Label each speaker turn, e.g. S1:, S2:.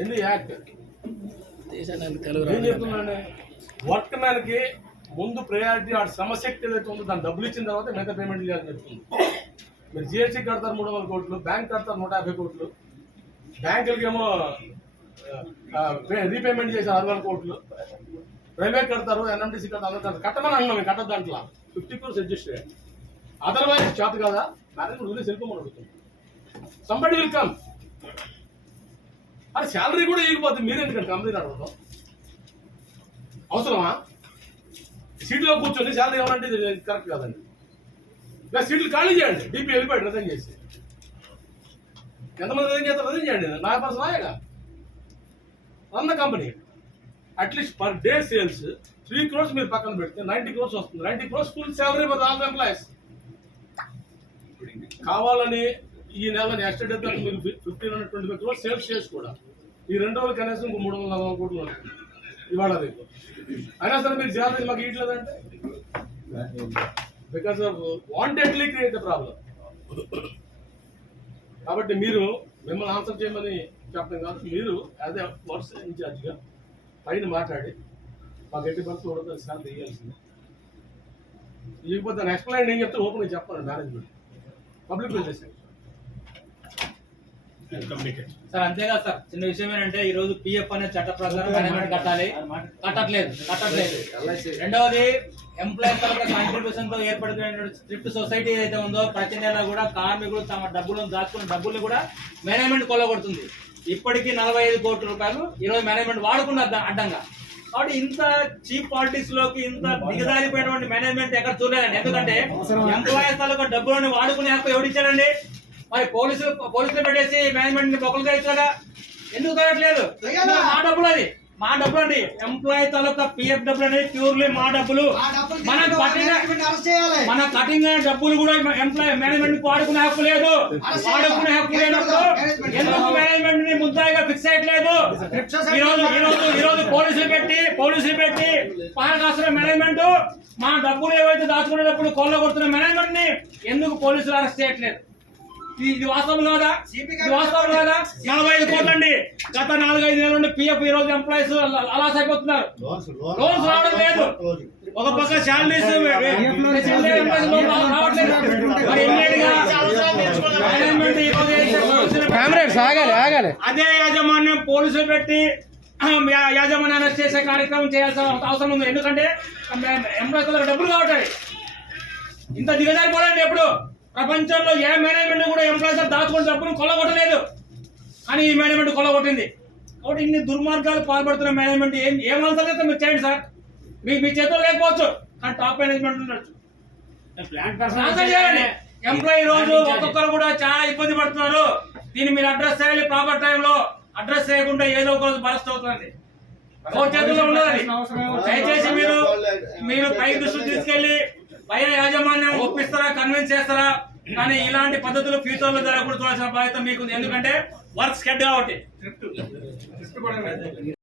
S1: ఎన్ని యాక్ట్?
S2: దేశానికి తెలుగు
S1: ఏం చెప్తున్నాను వర్క్ మ్యాన్కి ముందు ప్రయారిటీ ఆ సమశక్తి ఏదైతే ఉందో దాన్ని డబ్బులు ఇచ్చిన తర్వాత మిగతా పేమెంట్ చేయాలని చెప్తుంది. మీరు జిఎస్టీ కడతారు మూడు వందల కోట్లు బ్యాంక్ కడతారు నూట యాభై కోట్లు. బ్యాంకులకి ఏమో రీపేమెంట్ చేసి ఆరు వేల కోట్లు. రైల్వే కడతారు ఎన్ఎంటీసీ కడతారు అందరూ కడతారు. కట్టమని అన్నాం మేము కట్టదు దాంట్లో. ఫిఫ్టీ క్రోర్స్ అడ్జస్ట్ చేయండి అదర్వైజ్ చేత కదా? మేనేజ్మెంట్ వదిలేసి వెళ్ళిపోమని అడుగుతుంది సంబడి విల్ కమ్ అది శాలరీ కూడా ఇవ్వకపోతే మీరు ఎందుకంటే కంపెనీ నడవడం అవసరమా? సీట్లో కూర్చొని శాలరీ ఇవ్వాలంటే ఇది కరెక్ట్ కాదండి. ఇలా సీట్లు ఖాళీ చేయండి. డీపీ వెళ్ళిపోయాడు రిజైన్ చేసి. ఎంతమంది రిజైన్ చేస్తారు? రిజైన్ చేయండి. నా పర్సన్ ఆయగా వంద company at least per day sales three crores మీరు పక్కన పెడితే నైంటీ క్రోర్స్ వస్తుంది. Ninety crores full salary for all employees కావాలని ఈ నెల నెక్స్ట్ డే మీరు fifteen hundred twenty five crores sales చేసి కూడా ఈ రెండు రోజులు కనీసం ఇంకో మూడు వందల నలభై కోట్లు ఇవాళ రేపు. అయినా సరే మీరు శాలరీ మాకు ఇట్లేదంటే because of wantedly create the problem కాబట్టి మీరు మిమ్మల్ని ఆన్సర్ చేయమని చెప్పడం కాదు. మీరు యాజ్ ఎ వర్స్ ఇన్ఛార్జ్గా పైన మాట్లాడి మాకు ఎట్టి పరిస్థితి ఉండదు శాలరీ ఇవ్వాల్సింది ఇవ్వకపోతే నెక్స్ట్ ఏం చెప్తే ఓపెన్ చెప్పాలి మేనేజ్మెంట్ పబ్లిక్ చేసేది
S3: సార్ అంతేకాదు సార్. చిన్న విషయం ఏంటంటే ఈ రోజు పిఎఫ్ అనే చట్ట ప్రకారం మేనేజ్మెంట్ కట్టాలి. కట్టట్లేదు కట్టట్లేదు. రెండవది ఎంప్లాయీస్ తరఫున కాంట్రిబ్యూషన్తో ఏర్పడిన స్ట్రిప్ట్ సొసైటీ ఏదైతే ఉందో ప్రతి నెల కూడా కార్మికులు తమ డబ్బులను దాచుకున్న డబ్బుల్ని కూడా మేనేజ్మెంట్ కొల్లగొడుతుంది. ఇప్పటికీ నలభై ఐదు కోట్ల రూపాయలు ఈ రోజు మేనేజ్మెంట్ వాడుకున్న అడ్డ- అడ్డంగా. కాబట్టి ఇంత చీప్ పాలిటిక్స్లోకి ఇంత దిగజారిపోయినటువంటి మేనేజ్మెంట్ ఎక్కడ చూడలేదండి. ఎందుకంటే ఎంప్లాయీస్ తాలూకా డబ్బులను వాడుకునే హక్కు ఎవరిచ్చారండి మరి పోలీసులు పోలీసులు పెట్టేసి మేనేజ్మెంట్ని బొక్కలు కదా ఎందుకు చేయట్లేదు మా డబ్బులు అది. మా డబ్బులు అండి. ఎంప్లాయీ తాలూకా పిఎఫ్ డబ్బులు అనేది ప్యూర్లీ మా డబ్బులు. మన కటింగ్ మన కటింగ్ అయిన డబ్బులు కూడా ఎంప్లాయీ మేనేజ్మెంట్ వాడుకునే హక్కు లేదు. వాడుకునే హక్కు లేనప్పుడు ఎందుకు మేనేజ్మెంట్ని ముద్దాయిగా ఫిక్స్ అయ్యట్లేదు ఈ రోజు ఈ రోజు ఈ రోజు పోలీసులు పెట్టి పోలీసులు పెట్టి పాలకాస్తున్న మేనేజ్మెంట్ మా డబ్బులు ఏవైతే దాచుకునేటప్పుడు కొల్లగొడుతున్న మేనేజ్మెంట్ని ఎందుకు పోలీసులు అరెస్ట్ చేయట్లేదు? ఇది వాస్తవం కాదా ఇది వాస్తవం కాదా నలభై ఐదు కోట్లు అండి గత నాలుగైదు నెలల నుండి పిఎఫ్ ఈ రోజు ఎంప్లాయీస్ అలాస్ అయిపోతున్నారు లోన్స్ రావడం లేదు. ఒక పక్క శాలరీస్ రావట్లేదు. అదే యాజమాన్యం పోలీసులు పెట్టి యాజమాన్యాన్ని అరెస్ట్ చేసే కార్యక్రమం చేయాల్సిన అవసరం ఉంది. ఎందుకంటే ఎంప్లాయీస్ డబ్బులు కావటాయి ఇంత దిగజారిపోలేదు ఎప్పుడు? ప్రపంచంలో ఏ మేనేజ్మెంట్ కూడా ఎంప్లాయీస్ దాచుకుని డబ్బులు కొల్లగొట్టలేదు. కానీ ఈ మేనేజ్మెంట్ కొల్లగొట్టింది. కాబట్టి ఇన్ని దుర్మార్గాలు పాల్పడుతున్న మేనేజ్మెంట్ ఏం ఏం చేస్తే మీరు చేయండి సార్. మీ మీ చేతుల్లో లేకపోవచ్చు. కానీ టాప్ మేనేజ్మెంట్ ఉండొచ్చు. చేయండి. ఎంప్లాయీ రోజు ఒక్కొక్కరు కూడా చాలా ఇబ్బంది పడుతున్నారు. దీన్ని మీరు అడ్రస్ చేయాలి. ప్రాపర్ టైంలో అడ్రస్ చేయకుండా ఏదో ఒక రోజు బరస్ట్ అవుతుంది. చేతుల్లో దయచేసి మీరు మీరు పై దృష్టి తీసుకెళ్ళి పైన యాజమాన్యం ఒప్పిస్తారా కన్విన్స్ చేస్తారా? కానీ ఇలాంటి పద్ధతులు ఫ్యూచర్లో జరగకూడదు బాధ్యత మీకు ఎందుకంటే వర్క్ స్కెడ్ కాబట్టి.